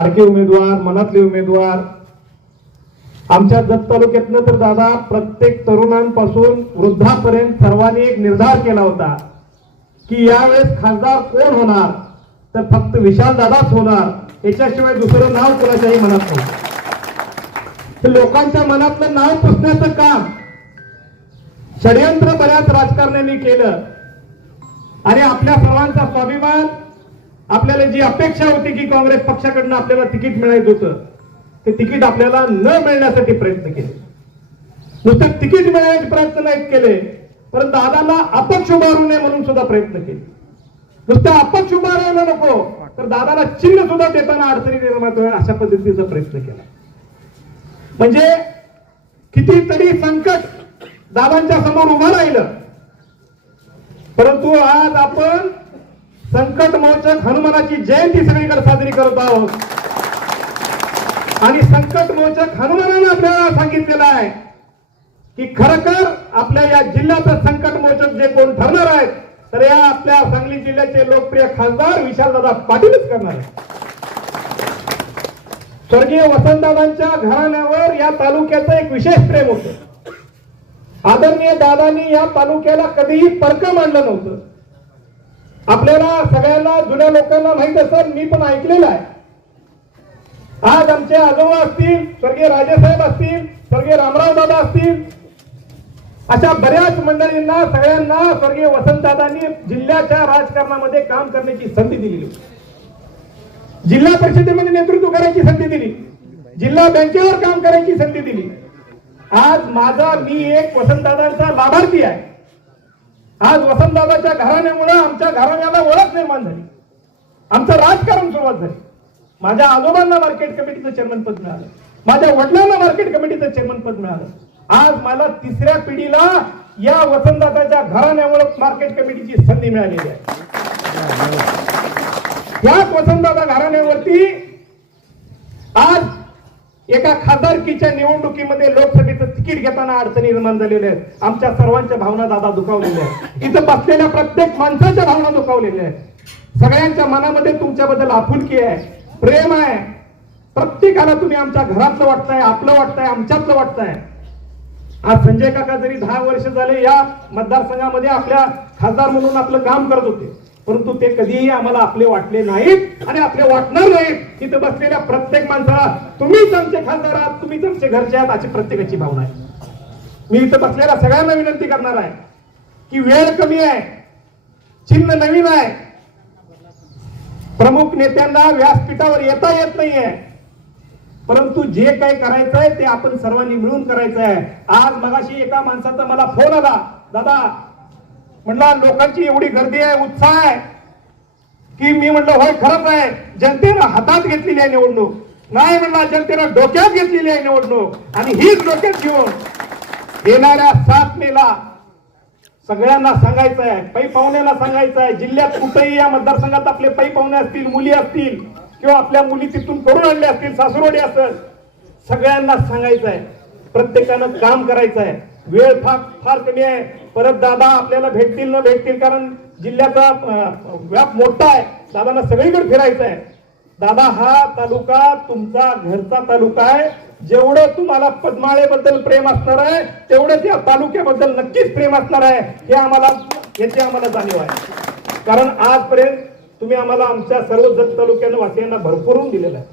सारखे उमेदवार मनातले उमेदवार. आमच्या जत तालुक्यातनं तर दादा प्रत्येक तरुणांपासून वृद्धापर्यंत सर्वांनी एक निर्धार केला होता की यावेळेस खासदार कोण होणार? तर फक्त विशाल दादाच होणार. याच्याशिवाय दुसरं नाव कोणाच्याही मनात नाही. लोकांच्या मनातलं नाव पुसण्याचं काम षडयंत्र बऱ्याच राजकारण्यांनी केलं. आणि आपल्या सर्वांचा स्वाभिमान आपल्याला जी अपेक्षा होती की काँग्रेस पक्षाकडनं आपल्याला तिकीट मिळायचं होतं ते तिकीट आपल्याला न मिळण्यासाठी प्रयत्न केले. नुसतं तिकीट मिळण्याचे प्रयत्न नाही केले परंतु दादाला अपक्ष उभारू नये म्हणून सुद्धा प्रयत्न केले. नुसतं अपक्ष उभारायला नको तर दादाला चिन्ह सुद्धा देताना अडचणी निर्माण होईल अशा पद्धतीचा प्रयत्न केला. म्हणजे कितीतरी संकट दादांच्या समोर उभं राहिलं. परंतु आज आपण संकट मोचक हनुमानाची जयंती सगळीकडे साजरी करत आहोत. आणि संकट मोचक हनुमानानं आपल्याला सांगितलेलं आहे की खरखर आपल्या या जिल्ह्याचं संकट मोचक जे कोण ठरणार आहेत तर या आपल्या सांगली जिल्ह्याचे लोकप्रिय खासदार विशालदादा पाटीलच करणार आहेत. स्वर्गीय वसंतदादांच्या घराण्यावर या तालुक्याचं एक विशेष प्रेम होत. आदरणीय दादांनी या तालुक्याला कधीही परक मांडलं नव्हतं. आपल्याला सगळ्यांना जुन्या लोकांना माहीत असेल मी पण ऐकलेलं आहे. आज आमचे आजोबा असतील स्वर्गीय राजेसाहेब असतील स्वर्गीय रामराव दादा असतील अशा बऱ्याच मंडळींना सगळ्यांना स्वर्गीय वसंतदादांनी जिल्ह्याच्या राजकारणामध्ये काम करण्याची संधी दिलेली. होती. जिल्हा परिषदेमध्ये नेतृत्व करायची संधी दिली. जिल्हा बँकेवर काम करायची संधी दिली. आज माझा मी एक वसंतदादांचा लाभार्थी आहे. आज वसंतदादाच्या घराण्यामुळे आमच्या घराण्याला ओळख निर्माण झाली. आमचं राजकारण सुरुवात झाली. माझ्या आजोबांना मार्केट कमिटीचं चेअरमन पद मिळालं. माझ्या वडिलांना मार्केट कमिटीचं चेअरमन पद मिळालं. आज मला तिसऱ्या पिढीला या वसंतदादाच्या घराण्यामुळे मार्केट कमिटीची संधी मिळालेली आहे. याच वसंतदादा घराण्यावरती आज एका खासदारकीच्या निवडणुकीमध्ये लोकसभेचं तिकीट घेताना अडचणी निर्माण झालेल्या आहेत. आमच्या सर्वांच्या भावना दादा दुखावलेल्या आहेत. इथं बसलेल्या प्रत्येक माणसाच्या भावना दुखावलेल्या आहेत. सगळ्यांच्या मनामध्ये तुमच्याबद्दल आपुलकी आहे प्रेम आहे. प्रत्येकाला तुम्ही आमच्या घरातलं वाटताय आपलं वाटताय आमच्यातलं वाटताय. आज संजय काका जरी दहा वर्ष झाले या मतदारसंघामध्ये आपल्या खासदार म्हणून आपलं काम करत होते. परंतु ते कधीही आम्हाला आपले वाटले नाहीत आणि आपले वाटणार नाहीत. तिथं बसलेल्या प्रत्येक माणसाला तुम्हीच आमचे खासदार आहात तुम्हीच आमचे घरचे आहात अशी प्रत्येकाची भावना आहे. मी इथं बसलेल्या सगळ्यांना विनंती करणार आहे की वेळ कमी आहे चिन्ह नवीन आहे. प्रमुख नेत्यांना व्यासपीठावर येता येत नाहीये. परंतु जे काही करायचंय ते आपण सर्वांनी मिळून करायचं आहे. आज मगाशी एका माणसाचा मला फोन आला दादा म्हणला लोकांची एवढी गर्दी आहे उत्साह आहे. की मी म्हटलं होय खरंच आहे. जनतेनं हातात घेतलेली आहे निवडणूक. नाही म्हणला जनतेनं डोक्यात घेतलेली आहे निवडणूक. आणि हीच डोक्यात घेऊन येणाऱ्या सात मेला सगळ्यांना सांगायचं आहे. पै पाहुण्याला सांगायचं आहे. जिल्ह्यात कुठेही या मतदारसंघात आपले पै पाहुणे असतील मुली असतील किंवा आपल्या मुली तिथून करून आणल्या असतील सासरोडी असेल सगळ्यांना सांगायचं आहे. प्रत्येकानं काम करायचं आहे. वेळ फार फार कमी आहे. परत दादा आपल्याला भेटतील न भेटतील कारण जिल्ह्याचा व्याप मोठा आहे. दादांना सगळीकडे फिरायचं आहे. दादा हा तालुका तुमचा घरचा तालुका आहे. जेवढं तुम्हाला पद्माळेबद्दल प्रेम असणार आहे तेवढंच या तालुक्याबद्दल नक्कीच प्रेम असणार आहे हे आम्हाला याची आम्हाला जाणीव आहे. कारण आजपर्यंत तुम्ही आम्हाला आमच्या सर्व जत तालुक्यानं वासियांना भरपूरून दिलेलं आहे.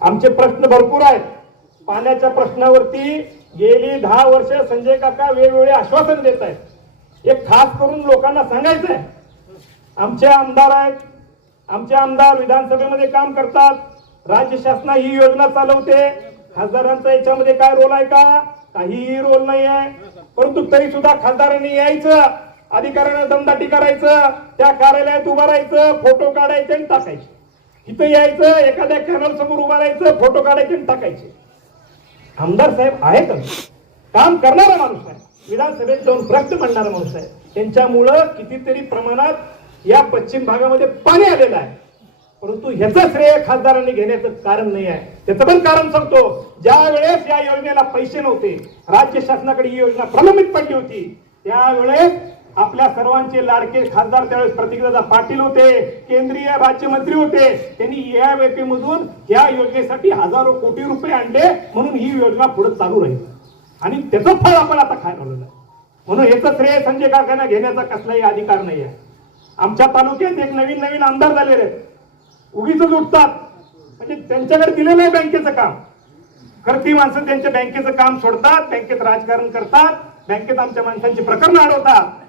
आमचे प्रश्न भरपूर आहेत. पाण्याच्या प्रश्नावरती गेली दहा वर्ष संजय काका वेगवेगळे आश्वासन देत आहेत हे खास करून लोकांना सांगायचं आहे आमचे आमदार आहेत. आमचे आमदार विधानसभेमध्ये काम करतात. राज्य शासना ही योजना चालवते. खासदारांचा याच्यामध्ये काय रोल आहे का? काहीही रोल नाही आहे परंतु तरी सुद्धा खासदारांनी यायचं. अधिकाऱ्यांना दमदाटी करायचं. त्या कार्यालयात उभं राहायचं फोटो काढायचे आणि टाकायचे. इथं यायचं एखाद्या कॅनल समोर उभं राहायचं फोटो काढायचे आणि टाकायचे. आमदार साहेब आहे का काम करणारा माणूस आहे. विधानसभेत जाऊन प्रश्न मांडणारा माणूस आहे. त्यांच्यामुळं कितीतरी प्रमाणात या पश्चिम भागामध्ये पाणी आलेलं आहे. परंतु ह्याचं श्रेय खासदारांनी घेण्याचं कारण नाही आहे. त्याचं पण कारण सांगतो. ज्या वेळेस या योजनेला पैसे नव्हते राज्य शासनाकडे ही योजना प्रलंबित पडली होती त्यावेळेस आपल्या सर्वांचे लाडके खासदार त्यावेळेस प्रतीकदादा पाटील होते केंद्रीय राज्यमंत्री होते. त्यांनी या मधून या योजनेसाठी हजारो कोटी रुपये आणले म्हणून ही योजना पुढे चालू राहील. आणि त्याचं फळ आपण आता खायला लागलो म्हणून याचं श्रेय संजय कारखाना घेण्याचा कसलाही अधिकार नाही आहे आमच्या तालुक्यात एक नवीन नवीन आमदार झालेले आहेत. उगीच उठतात म्हणजे त्यांच्याकडे दिलेलं आहे बँकेचं काम. खरं ती माणसं त्यांच्या बँकेचं काम सोडतात बँकेत राजकारण करतात बँकेत आमच्या माणसांची प्रकरणं अडवतात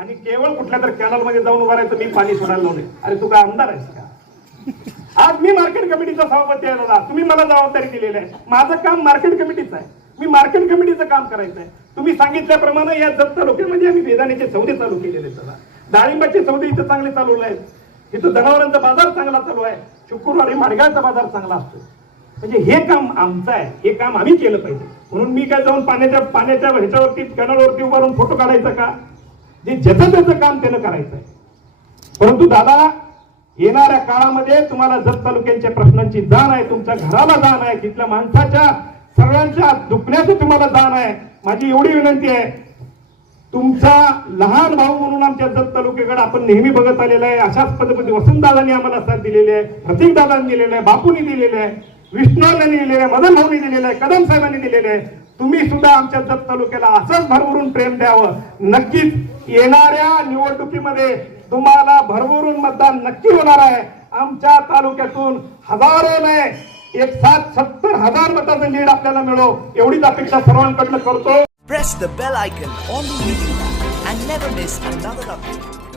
आणि केवळ कुठल्या तर कॅनलमध्ये जाऊन उभा राहायचं मी पाणी सोडायला लावले अरे तू काय आमदार आहेस का? आज मी मार्केट कमिटीचा सभापती आहे दादा. तुम्ही मला जबाबदारी दिलेली आहे. माझं काम मार्केट कमिटीचं आहे. मी मार्केट कमिटीचं काम करायचं आहे तुम्ही सांगितल्याप्रमाणे या जत तालुक्यामध्ये आम्ही बेदाण्याचे सौदे चालू केलेले आहेत दादा. डाळिंबाचे सौदे इथं चांगले चालवले आहेत. इथं जनावरांचा बाजार चांगला चालू आहे. शुक्रवारी माडगाळचा बाजार चांगला असतो. म्हणजे हे काम आमचं आहे. हे काम आम्ही केलं पाहिजे. म्हणून मी काय जाऊन पाण्याच्या पाण्याच्या ह्याच्यावरती कॅनलवरती उभारून फोटो काढायचा का? जे ज्याचं त्याचं काम त्यानं करायचं आहे. परंतु दादा येणाऱ्या काळामध्ये तुम्हाला जत तालुक्यांच्या प्रश्नांची जाण आहे तुमच्या घराला जाण आहे तिथल्या माणसाच्या सगळ्यांच्या दुखण्याचं तुम्हाला जाण आहे. माझी एवढी विनंती आहे तुमचा लहान भाऊ म्हणून आमच्या जत तालुक्याकडे आपण नेहमी बघत आलेला आहे. अशाच पद्धतीने वसंतदादांनी आम्हाला साथ दिलेली आहे प्रतीकदादांनी दिलेले आहे बापूंनी दिलेले आहे विष्णूने दिलेले आहे मदन भाऊनी दिलेले आहे कदम साहेबांनी दिलेले आहे. तुम्ही सुद्धा आमच्या जत तालुक्याला असंच भरभरून प्रेम द्यावं. नक्कीच येणाऱ्या निवडणुकीमध्ये तुम्हाला भरभरून मतदान नक्की होणार आहे. आमच्या तालुक्यातून हजारो नाही एक सात सत्तर हजार मताचं लीड आपल्याला मिळो एवढीच अपेक्षा सर्वांकडनं करतो. Press the bell icon on the and never miss another update.